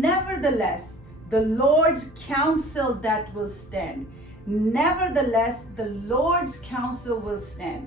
nevertheless the Lord's counsel that will stand, nevertheless the Lord's counsel will stand।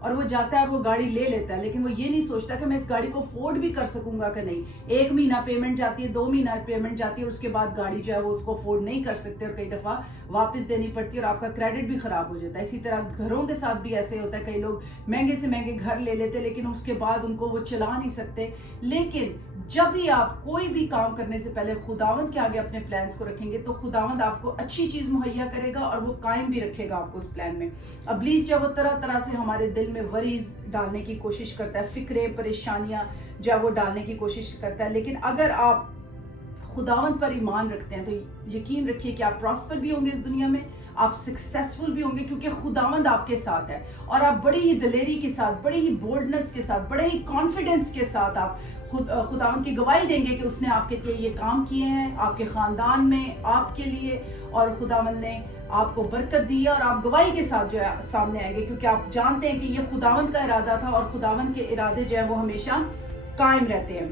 اور وہ جاتا ہے اور وہ گاڑی لے لیتا ہے، لیکن وہ یہ نہیں سوچتا کہ میں اس گاڑی کو افورڈ بھی کر سکوں گا کہ نہیں. 1 مہینہ پیمنٹ جاتی ہے، 2 مہینہ پیمنٹ جاتی ہے، اور اس کے بعد گاڑی جو ہے وہ اس کو افورڈ نہیں کر سکتے اور کئی دفعہ واپس دینی پڑتی ہے اور آپ کا کریڈٹ بھی خراب ہو جاتا ہے. اسی طرح گھروں کے ساتھ بھی ایسے ہوتا ہے، کئی لوگ مہنگے سے مہنگے گھر لے لیتے لیکن اس کے بعد ان کو وہ چلا نہیں سکتے. لیکن جب بھی آپ کوئی بھی کام کرنے سے پہلے خداوند کے آگے اپنے پلانز کو رکھیں گے تو خداوند آپ کو اچھی چیز مہیا کرے گا اور وہ قائم بھی رکھے گا آپ کو اس پلان میں. ابلیس جو وہ طرح طرح سے ہمارے دل میں وریز ڈالنے کی کوشش کرتا ہے، فکریں، پریشانیاں جو وہ ڈالنے کی کوشش کرتا ہے. لیکن اگر آپ خداوند پر ایمان رکھتے ہیں تو یقین رکھیے کہ آپ پراسپر بھی ہوں گے اس دنیا میں، آپ سکسیسفل بھی ہوں گے، کیونکہ خداوند آپ کے ساتھ ہے. اور آپ بڑی ہی دلیری کے ساتھ، بڑی ہی بولڈنس کے ساتھ، بڑے ہی کانفیڈنس کے ساتھ آپ خداوند کی گواہی دیں گے کہ اس نے آپ کے لیے یہ کام کیے ہیں، آپ کے خاندان میں، آپ کے لیے، اور خداوند نے آپ کو برکت دی ہے. اور آپ گواہی کے ساتھ جو ہے سامنے آئیں گے، کیونکہ آپ جانتے ہیں کہ یہ خداوند کا ارادہ تھا اور خداوند کے ارادے جو ہے وہ ہمیشہ قائم رہتے ہیں.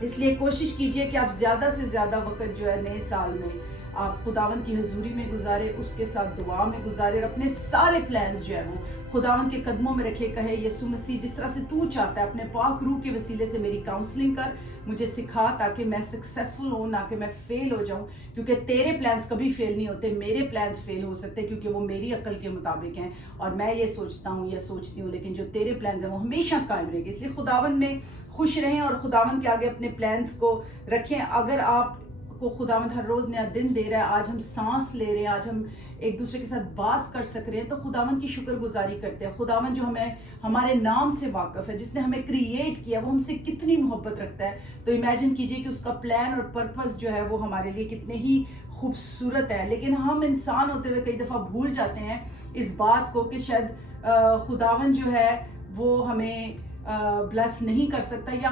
اس لیے کوشش کیجئے کہ آپ زیادہ سے زیادہ وقت جو ہے نئے سال میں آپ خداوند کی حضوری میں گزارے، اس کے ساتھ دعا میں گزارے، اور اپنے سارے پلانز جو ہے وہ خداوند کے قدموں میں رکھے. کہے یسوع مسیح جس طرح سے تو چاہتا ہے اپنے پاک روح کے وسیلے سے میری کاؤنسلنگ کر، مجھے سکھا تاکہ میں سکسیسفل ہوں، نہ کہ میں فیل ہو جاؤں. کیونکہ تیرے پلانز کبھی فیل نہیں ہوتے، میرے پلانز فیل ہو سکتے کیونکہ وہ میری عقل کے مطابق ہیں اور میں یہ سوچتا ہوں یا سوچتی ہوں، لیکن جو تیرے پلانز ہیں وہ ہمیشہ قائم رہے گی. اس لیے خداوند میں خوش رہیں اور خداوند کے آگے اپنے پلانز کو رکھیں. اگر آپ کو خداوند ہر روز نیا دن دے رہا ہے، آج ہم سانس لے رہے ہیں، آج ہم ایک دوسرے کے ساتھ بات کر سک رہے ہیں، تو خداوند کی شکر گزاری کرتے ہیں. خداوند جو ہمیں ہمارے نام سے واقف ہے، جس نے ہمیں کریٹ کیا، وہ ہم سے کتنی محبت رکھتا ہے. تو امیجن کیجئے کہ اس کا پلان اور پرپس جو ہے وہ ہمارے لیے کتنے ہی خوبصورت ہے. لیکن ہم انسان ہوتے ہوئے کئی دفعہ بھول جاتے ہیں اس بات کو کہ شاید خداوند جو ہے وہ ہمیں بلیس نہیں کر سکتا، یا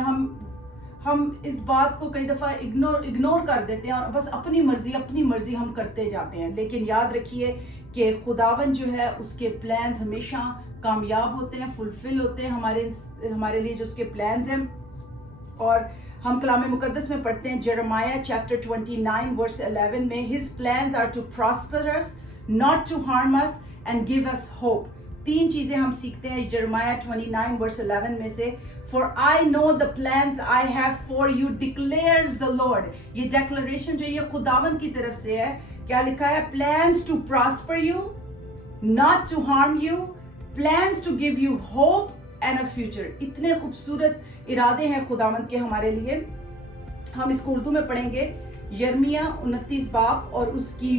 ہم اس بات کو کئی دفعہ اگنور کر دیتے ہیں اور بس اپنی مرضی ہم کرتے جاتے ہیں. لیکن یاد رکھیے کہ خداوند جو ہے اس کے پلانز ہمیشہ کامیاب ہوتے ہیں، فلفل ہوتے ہیں ہمارے لیے جو اس کے پلانز ہیں. اور ہم کلام مقدس میں پڑھتے ہیں جرمیہ چیپٹر 29 ورس 11 میں his plans are to prosper us, not to harm us and give us hope. 3 چیزیں ہم سیکھتے ہیں جرمیہ 29 ورس 11 میں سے. For I know the plans I have for you declares the Lord. یہ ڈیکلریشن جو یہ خداوند کی طرف سے ہے. کیا لکھا ہے؟ Plans to prosper you, not to harm you, plans to give you hope and a future. اتنے خوبصورت ارادے ہیں خداوند کے ہمارے لیے. ہم اس کو اردو میں پڑھیں گے. یرمیہ 29 باب اور اس کی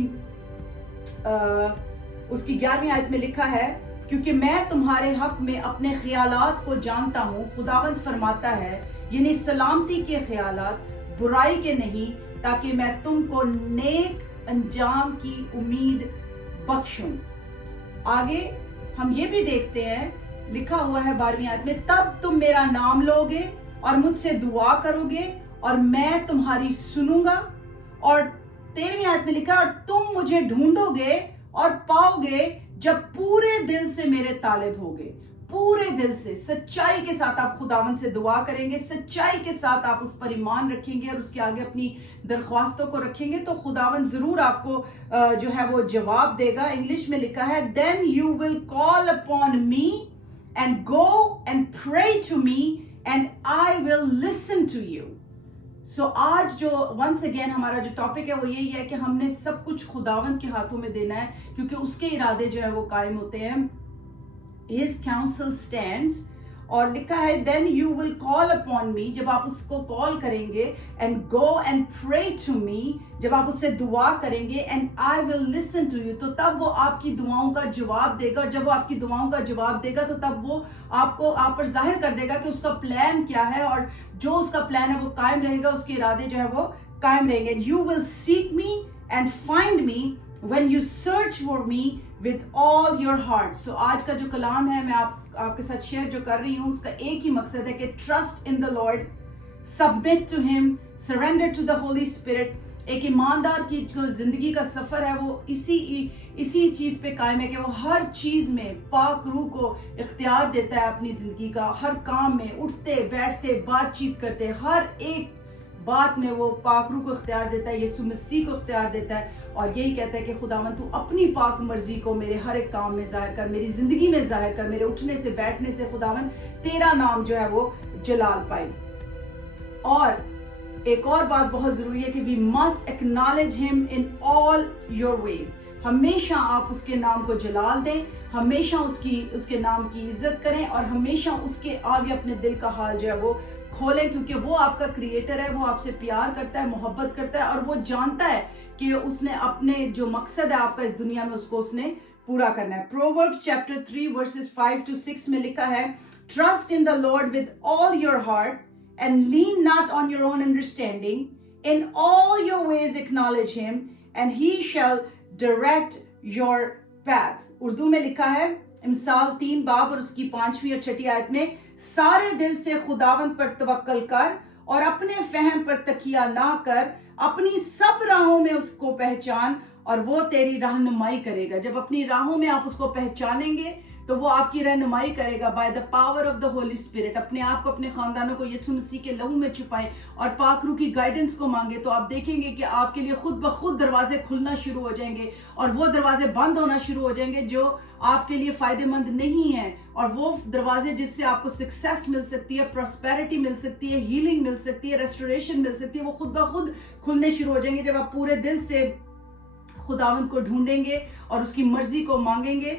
11ویں آیت میں لکھا ہے، کیونکہ میں تمہارے حق میں اپنے خیالات کو جانتا ہوں، خداوند فرماتا ہے، یعنی سلامتی کے خیالات، برائی کے نہیں، تاکہ میں تم کو نیک انجام کی امید بخشوں. آگے ہم یہ بھی دیکھتے ہیں، لکھا ہوا ہے 12ویں آیت میں، تب تم میرا نام لوگے اور مجھ سے دعا کرو گے اور میں تمہاری سنوں گا. اور 13ویں آیت میں لکھا، اور تم مجھے ڈھونڈو گے اور پاؤ گے جب پورے دل سے میرے طالب ہوگے. پورے دل سے، سچائی کے ساتھ آپ خداوند سے دعا کریں گے، سچائی کے ساتھ آپ اس پر ایمان رکھیں گے اور اس کے آگے اپنی درخواستوں کو رکھیں گے، تو خداوند ضرور آپ کو جو ہے وہ جواب دے گا. انگلش میں لکھا ہے then you will call upon me and go and pray to me and I will listen to you. سو آج جو ونس اگین ہمارا جو ٹاپک ہے وہ یہی ہے کہ ہم نے سب کچھ خداوند کے ہاتھوں میں دینا ہے، کیونکہ اس کے ارادے جو ہے وہ قائم ہوتے ہیں. His counsel stands. اور لکھا ہے then you will call upon me، جب آپ اس کو کال کریں گے، and go and pray to me، جب آپ اس سے دعا کریں گے، and I will listen to you، تو تب وہ آپ کی دعاؤں کا جواب دے گا. اور جب وہ آپ کی دعاؤں کا جواب دے گا تو تب وہ آپ پر ظاہر کر دے گا کہ اس کا پلان کیا ہے، اور جو اس کا پلان ہے وہ قائم رہے گا، اس کے ارادے جو ہے وہ قائم رہیں گے. You will seek me and find me when you search for me with all your heart. So آج کا جو کلام ہے میں آپ کے ساتھ شیئر جو کر رہی ہوں، اس کا ایک ہی مقصد ہے کہ trust in the Lord, submit to him, surrender to the Holy Spirit. ایک ایماندار کی جو زندگی کا سفر ہے وہ اسی چیز پہ قائم ہے کہ وہ ہر چیز میں پاک روح کو اختیار دیتا ہے اپنی زندگی کا. ہر کام میں اٹھتے بیٹھتے بات چیت کرتے ہر ایک بعد میں وہ پاک روح کو اختیار دیتا ہے، یسوع مسیح کو اختیار دیتا ہے اور یہی کہتا ہے کہ خداوند تو اپنی پاک مرضی کو میرے ہر ایک کام میں ظاہر کر، میری زندگی میں ظاہر کر، میرے اٹھنے سے بیٹھنے سے خداوند تیرا نام جو ہے وہ جلال پائے۔ اور ایک اور بات بہت ضروری ہے کہ we must acknowledge him in all your ways۔ ہمیشہ آپ اس کے نام کو جلال دیں، ہمیشہ اس کے نام کی عزت کریں اور ہمیشہ اس کے آگے اپنے دل کا حال جو ہے وہ کھولیں، کیونکہ وہ آپ کا کریٹر ہے، وہ آپ سے پیار کرتا ہے، محبت کرتا ہے اور وہ جانتا ہے کہ اس نے اپنے جو مقصد ہے آپ کا اس دنیا میں اس نے پورا کرنا ہے۔ Proverbs chapter 3 verses 5 to 6 میں لکھا ہے Trust in the Lord with all your heart and lean not on your own understanding. In all your ways acknowledge him and he shall direct your path۔ Urdu میں لکھا ہے امثال 3 باب اور اس کی 5ویں اور 6 آیت میں سارے دل سے خداوند پر توکل کر اور اپنے فہم پر تکیہ نہ کر، اپنی سب راہوں میں اس کو پہچان اور وہ تیری رہنمائی کرے گا۔ جب اپنی راہوں میں آپ اس کو پہچانیں گے تو وہ آپ کی رہنمائی کرے گا by the power of the holy spirit. اپنے آپ کو، اپنے خاندانوں کو یسوع مسیح کے لہو میں چھپائیں اور پاک روح کی گائیڈنس کو مانگے تو آپ دیکھیں گے کہ آپ کے لیے خود بخود دروازے کھلنا شروع ہو جائیں گے اور وہ دروازے بند ہونا شروع ہو جائیں گے جو آپ کے لیے فائدہ مند نہیں ہیں، اور وہ دروازے جس سے آپ کو سکسیس مل سکتی ہے، پراسپیرٹی مل سکتی ہے، ہیلنگ مل سکتی ہے، ریسٹوریشن مل سکتی ہے، وہ خود بخود کھلنے شروع ہو جائیں گے جب آپ پورے دل سے خداوند کو ڈھونڈیں گے اور اس کی مرضی کو مانگیں گے۔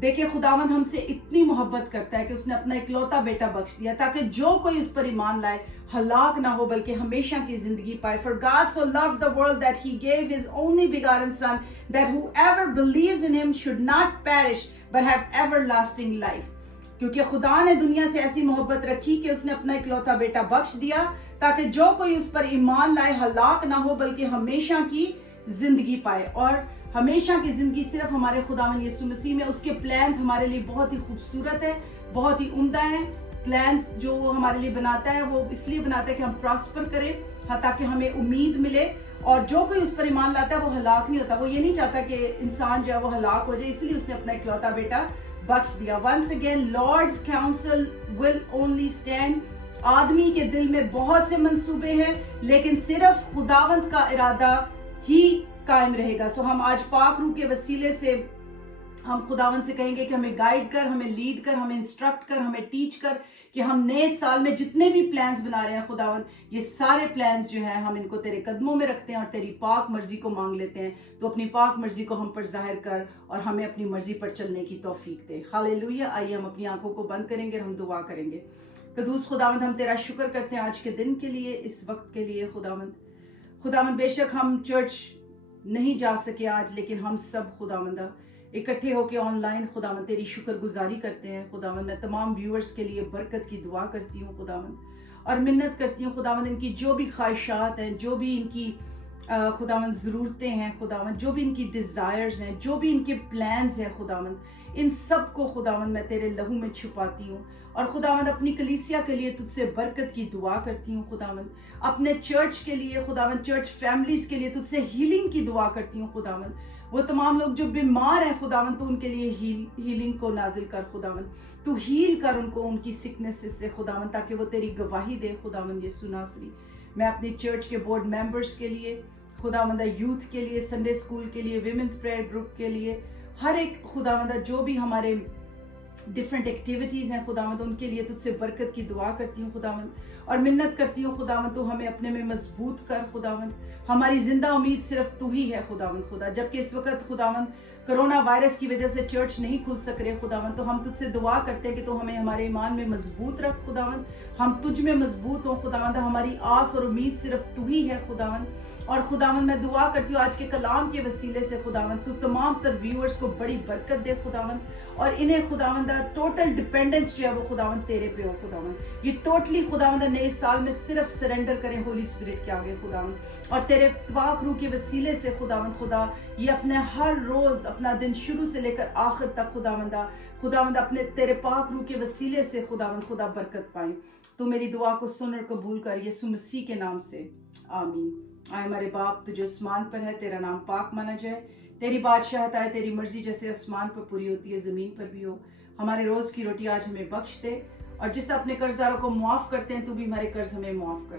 دیکھیں خداوند ہم سے اتنی محبت کرتا ہے کہ اس نے اپنا اکلوتا بیٹا بخش دیا تاکہ جو کوئی اس پر ایمان لائے ہلاک نہ ہو بلکہ ہمیشہ کی زندگی پائے۔ For God so loved the world that he gave his only begotten son that whoever believes in him should not perish but have everlasting life۔ کیونکہ خدا نے دنیا سے ایسی محبت رکھی کہ اس نے اپنا اکلوتا بیٹا بخش دیا تاکہ جو کوئی اس پر ایمان لائے ہلاک نہ ہو بلکہ ہمیشہ کی زندگی پائے۔ اور ہمیشہ کی زندگی صرف ہمارے خداوند یسوع مسیح میں۔ اس کے پلانز ہمارے لیے بہت ہی خوبصورت ہے، بہت ہی عمدہ ہیں۔ پلانز جو وہ ہمارے لیے بناتا ہے وہ اس لیے بناتا ہے کہ ہم پراسپر کریں تاکہ ہمیں امید ملے، اور جو کوئی اس پر ایمان لاتا ہے وہ ہلاک نہیں ہوتا۔ وہ یہ نہیں چاہتا کہ انسان جو ہے وہ ہلاک ہو جائے، اس لیے اس نے اپنا اکلوتا بیٹا بخش دیا۔ Once again lords council will only stand. آدمی کے دل میں بہت سے منصوبے ہیں لیکن صرف خداوند کا ارادہ ہی قائم رہے گا۔ سو ہم آج پاک روح کے وسیلے سے ہم خداوند سے کہیں گے کہ ہمیں گائیڈ کر، ہمیں لیڈ کر، ہمیں انسٹرکٹ کر، ہمیں ٹیچ کر کہ ہم نئے سال میں جتنے بھی پلانز بنا رہے ہیں خداوند، یہ سارے پلانز جو ہیں ہم ان کو تیرے قدموں میں رکھتے ہیں اور تیری پاک مرضی کو مانگ لیتے ہیں۔ تو اپنی پاک مرضی کو ہم پر ظاہر کر اور ہمیں اپنی مرضی پر چلنے کی توفیق دے۔ ہاللیلویہ۔ آئیے ہم اپنی آنکھوں کو بند کریں گے اور ہم دعا کریں گے۔ قدوس خداوند ہم تیرا شکر کرتے ہیں آج کے دن کے لیے، اس وقت کے لیے۔ خداوند بے شک ہم چرچ نہیں جا سکے آج، لیکن ہم سب خداوند اکٹھے ہو کے آن لائن خداوند تیری شکر گزاری کرتے ہیں۔ خداوند میں تمام ویورز کے لیے برکت کی دعا کرتی ہوں خداوند، اور منت کرتی ہوں خداوند ان کی جو بھی خواہشات ہیں، جو بھی ان کی خداوند ضرورتیں ہیں خداوند، جو بھی ان کی ڈیزائرز ہیں، جو بھی ان کے پلانز ہیں خداوند، ان سب کو خداوند میں تیرے لہو میں چھپاتی ہوں، اور خداوند اپنی کلیسیا کے لیے تجھ سے برکت کی دعا کرتی ہوں خداوند، اپنے چرچ کے لیے خداوند، چرچ فیملیز کے لیے تجھ سے ہیلنگ کی دعا کرتی ہوں خداوند۔ وہ تمام لوگ جو بیمار ہیں خداوند تو ان کے لیے ہیلنگ کو نازل کر خداوند، تو ہیل کر ان کو ان کی سکنس سے خداوند، تاکہ وہ تیری گواہی دے خداوند یسوع ناصری۔ میں اپنی چرچ کے بورڈ ممبرز کے لیے خداوند، یوتھ کے لیے، سنڈے اسکول کے لیے، ویمنز پریئر گروپ کے لیے، ہر ایک خداوند جو بھی ہمارے ڈفرینٹ ایکٹیویٹیز ہیں خداوند، ان کے لیے تجھ سے برکت کی دعا کرتی ہوں خداوند، اور منت کرتی ہوں خداوند تو ہمیں اپنے میں مضبوط کر خداوند۔ ہماری زندہ امید صرف تو ہی ہے خداوند خدا، جبکہ اس وقت خداوند کرونا وائرس کی وجہ سے چرچ نہیں کھل سک رہے خداوند، تو ہم تجھ سے دعا کرتے ہیں کہ تو ہمیں ہمارے ایمان میں مضبوط رکھ خداوند، ہم تجھ میں مضبوط ہوں خداوند، ہماری آس اور امید صرف تو ہی ہے خداوند۔ اور خداوند میں دعا کرتی ہوں آج کے کلام کے وسیلے سے خداوند تو تمام تر ویورز کو بڑی برکت دے خداوند، اور انہیں خداوند ٹوٹل ڈیپینڈنس جو ہے وہ خداوند تیرے پہ ہو خداوند، یہ ٹوٹلی خداوند نئے سال میں صرف سرنڈر کریں ہولی اسپرٹ کے آگے خداوند، اور تیرے پاک روح کے وسیلے سے خداوند خدا یہ اپنے ہر روز اپنا دن شروع سے لے کر آخر تک خداوند اپنے تیرے پاک روح کے وسیلے سے خداوند خدا برکت پائیں۔ تو میری دعا کو سن اور قبول کر یسوع مسیح کے نام سے، آمین۔ آئے ہمارے باپ تو جو آسمان پر ہے، تیرا نام پاک مانا جائے، تیری بادشاہت آئے، تیری مرضی جیسے آسمان پر پوری ہوتی ہے زمین پر بھی ہو۔ ہمارے روز کی روٹی آج ہمیں بخش دے، اور جس طرح اپنے قرض داروں کو معاف کرتے ہیں تو بھی ہمارے قرض ہمیں معاف کر،